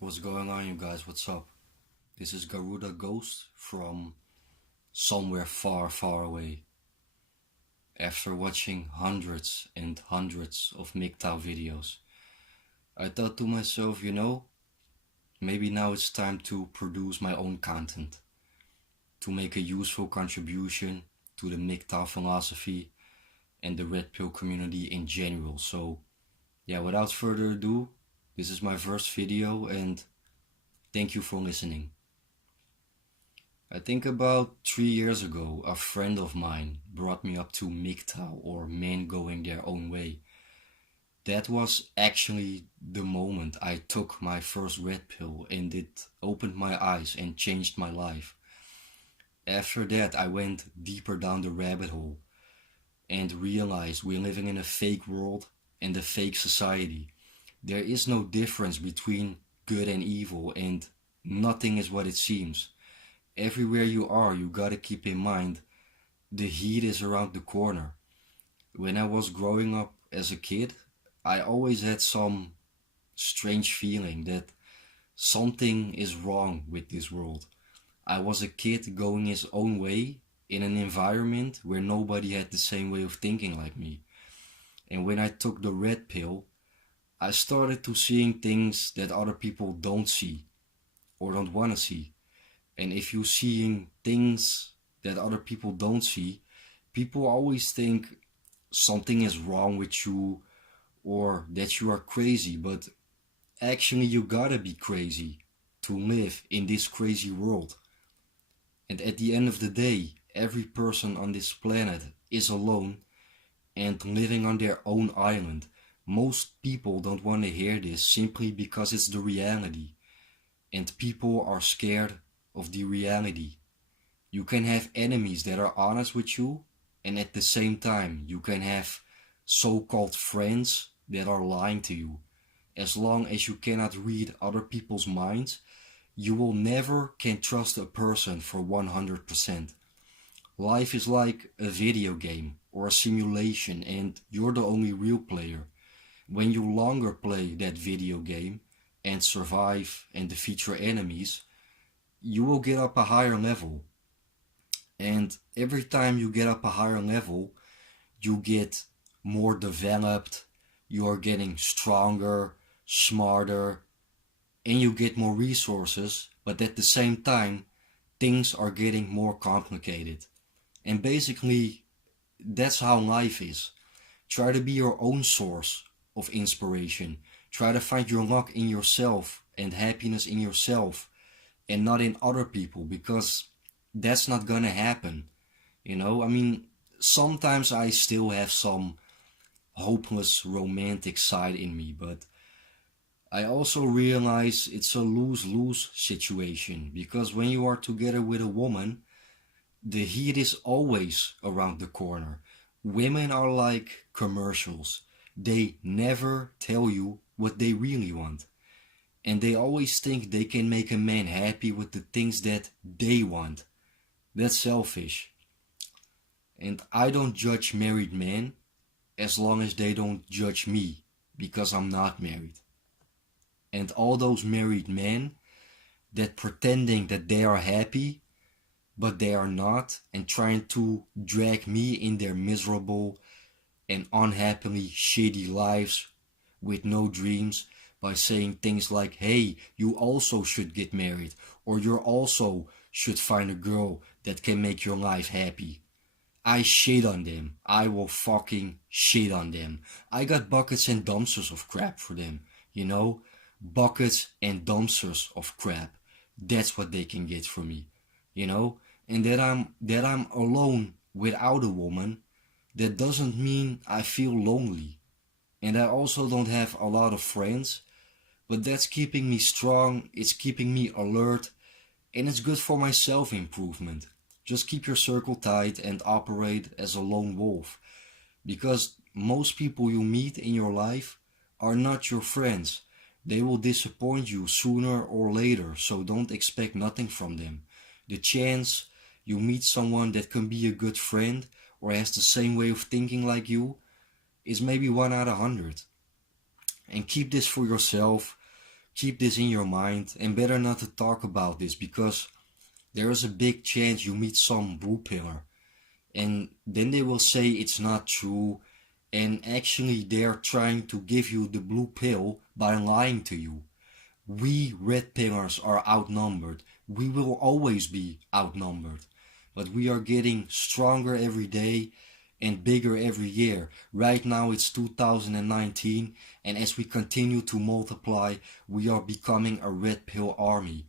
What's going on, you guys? What's up? This is Garuda Ghost from somewhere far, far away. After watching hundreds and hundreds of MGTOW videos, I thought to myself, maybe now it's time to produce my own content, to make a useful contribution to the MGTOW philosophy and the Red Pill community in general. So, yeah, without further ado, this is my first video and thank you for listening. I think about 3 years ago, a friend of mine brought me up to MGTOW, or men going their own way. That was actually the moment I took my first red pill, and it opened my eyes and changed my life. After that, I went deeper down the rabbit hole and realized we're living in a fake world and a fake society. There is no difference between good and evil, and nothing is what it seems. Everywhere you are, you gotta keep in mind the heat is around the corner. When I was growing up as a kid, I always had some strange feeling that something is wrong with this world. I was a kid going his own way in an environment where nobody had the same way of thinking like me. And when I took the red pill, I started to seeing things that other people don't see or don't want to see. And if you're seeing things that other people don't see, people always think something is wrong with you or that you are crazy. But actually, you gotta be crazy to live in this crazy world. And at the end of the day, every person on this planet is alone and living on their own island. Most people don't want to hear this simply because it's the reality. And people are scared of the reality. You can have enemies that are honest with you, and at the same time, you can have so-called friends that are lying to you. As long as you cannot read other people's minds, you will never can trust a person for 100%. Life is like a video game or a simulation, and you're the only real player. When you longer play that video game and survive and defeat your enemies, you will get up a higher level. And every time you get up a higher level, you get more developed, you are getting stronger, smarter, and you get more resources, but at the same time, things are getting more complicated. And basically, that's how life is. Try to be your own source of inspiration. Try to find your luck in yourself and happiness in yourself and not in other people, because that's not gonna happen. Sometimes I still have some hopeless romantic side in me, but I also realize it's a lose-lose situation, because when you are together with a woman, the heat is always around the corner. Women are like commercials. They never tell you what they really want. And they always think they can make a man happy with the things that they want. That's selfish. And I don't judge married men as long as they don't judge me because I'm not married. And all those married men that pretending that they are happy but they are not, and trying to drag me in their miserable and unhappily shitty lives with no dreams by saying things like, hey, you also should get married, or you also should find a girl that can make your life happy. I shit on them. I will fucking shit on them. I got buckets and dumpsters of crap for them, Buckets and dumpsters of crap. That's what they can get from me, And that I'm alone without a woman, that doesn't mean I feel lonely. And I also don't have a lot of friends, but that's keeping me strong, it's keeping me alert, and it's good for my self-improvement. Just keep your circle tight and operate as a lone wolf, because most people you meet in your life are not your friends. They will disappoint you sooner or later, so don't expect nothing from them. The chance you meet someone that can be a good friend or has the same way of thinking like you is maybe 1 out of 100. And keep this for yourself. keep this in your mind and better not to talk about this, because there is a big chance you meet some blue pillar and then they will say it's not true, and actually they are trying to give you the blue pill by lying to you. We red pillars are outnumbered. We will always be outnumbered. But we are getting stronger every day and bigger every year. Right now it's 2019, and as we continue to multiply, we are becoming a red pill army.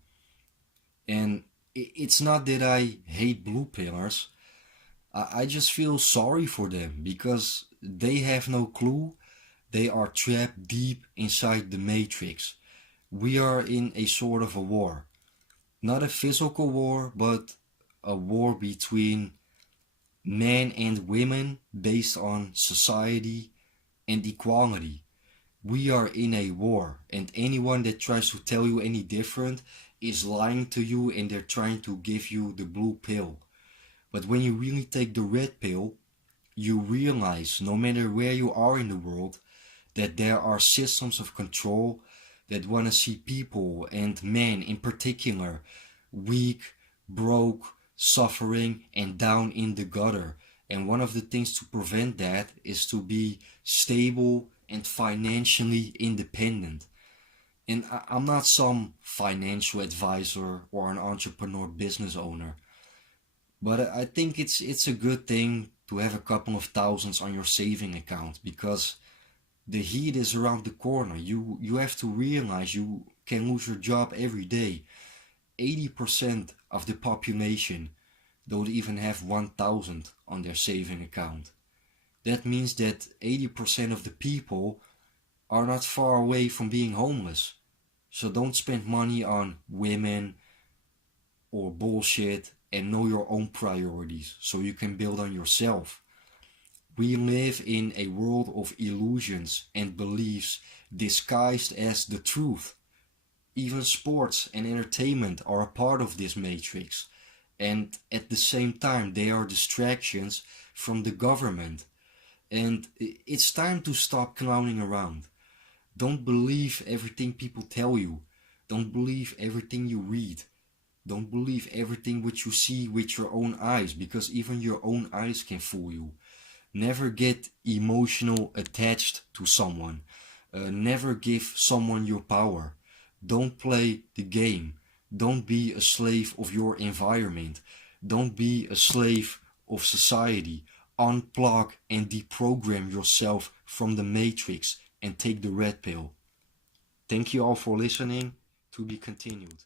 And it's not that I hate blue pillars. I just feel sorry for them because they have no clue. They are trapped deep inside the matrix. We are in a sort of a war. Not a physical war, but a war between men and women based on society and equality. We are in a war, and anyone that tries to tell you any different is lying to you, and they're trying to give you the blue pill. But when you really take the red pill, you realize, no matter where you are in the world, that there are systems of control that want to see people, and men in particular, weak, broke, suffering, and down in the gutter. And one of the things to prevent that is to be stable and financially independent. And I'm not some financial advisor or an entrepreneur business owner, but I think it's a good thing to have a couple of thousands on your saving account, because the heat is around the corner. You have to realize you can lose your job every day. 80% of the population don't even have 1,000 on their saving account. That means that 80% of the people are not far away from being homeless. So don't spend money on women or bullshit, and know your own priorities so you can build on yourself. We live in a world of illusions and beliefs disguised as the truth. Even sports and entertainment are a part of this matrix, and at the same time they are distractions from the government. And it's time to stop clowning around. Don't believe everything people tell you. Don't believe everything you read. Don't believe everything which you see with your own eyes, because even your own eyes can fool you. Never get emotional attached to someone. Never give someone your power. Don't play the game. Don't be a slave of your environment. Don't be a slave of society. Unplug and deprogram yourself from the matrix and take the red pill. Thank you all for listening. To be continued.